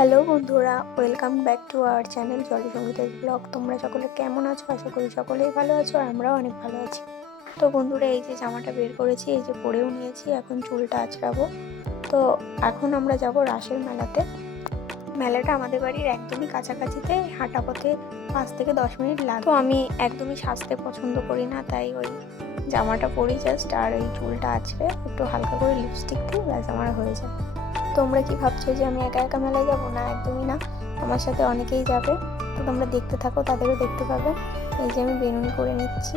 Hello বন্ধুরা, welcome back to our channel Jolly সঙ্গীতের blog. তোমরা সকলে কেমন আছো? আশা করি সকলেই ভালো আছো আর আমরাও অনেক ভালো আছি। তো বন্ধুরা, এই যে জামাটা বের করেছি, এই যে পরেও নিয়েছি, এখন চুলটা আঁচড়াবো। তো এখন আমরা যাব রাসের মেলাতে। মেলাটা আমাদের বাড়ির একদমই কাছাকাছিতে, হাঁটা পথে পাঁচ থেকে দশ মিনিট লাগে। তো আমি একদমই সাজতে পছন্দ করি না, তাই ওই জামাটা পরি জাস্ট আর এই চুলটা আছড়ে একটু হালকা করে লিপস্টিক দিই ব্যাস আমার হয়ে যায়। তোমরা কি ভাবছ যে আমি একা একা মেলায় যাব? না, একদমই না। আমার সাথে অনেকেই যাবে। তো তোমরা দেখতে থাকো, তাদেরও দেখতে পাবে। এই যে আমি বেনুনি করে নিচ্ছি।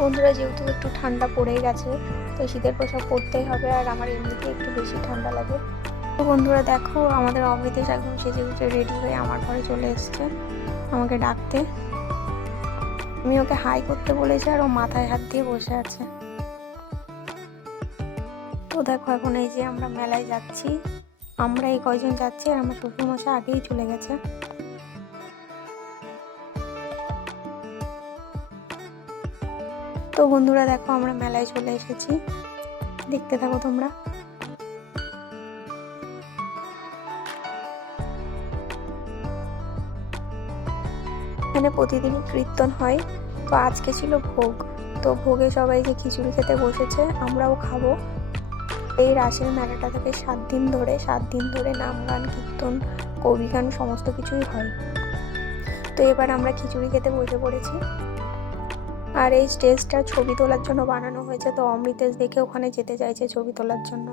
বন্ধুরা, যেহেতু একটু ঠান্ডা পড়েই গেছে, তো শীতের পোশাক পরতেই হবে আর আমার এমনিতে একটু বেশি ঠান্ডা লাগে। তো বন্ধুরা, দেখো, আমাদের অমৃতেশ একদম সেজে গুজে রেডি হয়ে আমার ঘরে চলে এসছে, আমাকে ডাকতে। আমি ওকে হাই করতে বলেছি আর ও মাথায় হাত দিয়ে বসে আছে। তো দেখো, এখন এই যে আমরা মেলায় যাচ্ছি, আমরা এই কয়জন যাচ্ছি আর আমার শ্বশুরমশাই আগেই চলে গেছে। তো বন্ধুরা দেখো আমরা মেলায় চলে এসেছি। দেখতে থাকো তোমরা। এখানে প্রতিদিনই কীর্তন হয়। তো আজকে ছিল ভোগ। তো ভোগে সবাই যে খিচুড়ি খেতে বসেছে, আমরাও খাব। এই রাসের মেলাটা থেকে সাত দিন ধরে, সাত দিন ধরে নাম গান, কীর্তন, কবি গান, সমস্ত কিছুই হয়। তো এবার আমরা খিচুড়ি খেতে বসে পড়েছি। আর এই স্টেজটা ছবি তোলার জন্য বানানো হয়েছে, তো অমৃতেশ দেখে ওখানে যেতে চাইছে ছবি তোলার জন্য।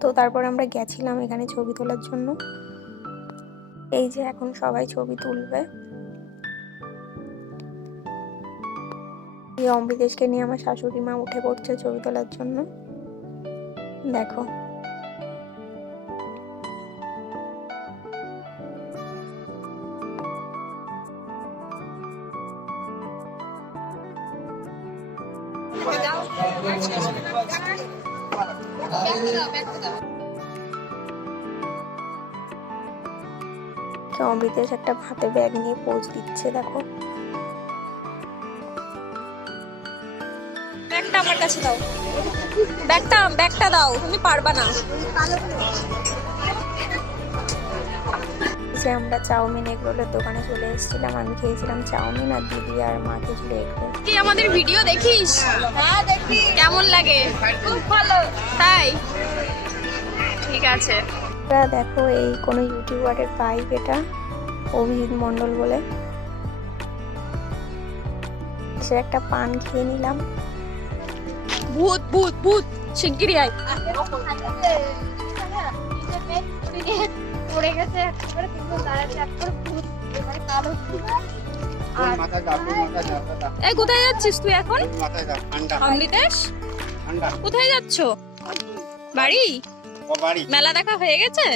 তো তারপর আমরা গেছিলাম এখানে ছবি তোলার জন্য। এই যে এখন সবাই ছবি তুলবে। এই অমৃতেশকে নিয়ে আমার শাশুড়ি মা উঠে পড়ছে ছবি তোলার জন্য। দেখো। অমৃতেশ একটা হাতে ব্যাগ নিয়ে পোজ দিচ্ছে, দেখো। ব্যাগটা আমার কাছে দাও। ব্যাগটা ব্যাগটা দাও, তুমি পারবা না। যে আমরা চাউমিন এগরোলের দোকানে চলে এসেছিলাম আমি খেয়েছিলাম চাউমিন আর দিদি আর মা খেয়েছিল এগরোল। কি আমাদের ভিডিও দেখিস? হ্যাঁ দেখি। কেমন লাগে? খুব ভালো। তাই? ঠিক আছে। দেখো এই কোনো ইউটিউবারের পাইপ এটা অভিজিৎ মণ্ডল বলে। সে একটা পান খেয়ে নিলাম। ভূত ভূত ভূত শিগগিরই আয়। পড়ে গেছে একবারে কিন্তু দাঁড়াচ্ছে একবার কালো এই কোথায় যাচ্ছিস তুই এখন? অমৃতেশ কোথায় যাচ্ছ? বাড়ি? মেলা দেখা হয়ে গেছে?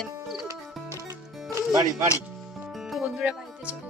বাড়ি বাড়ি। বন্ধুরা বাড়িতে চলে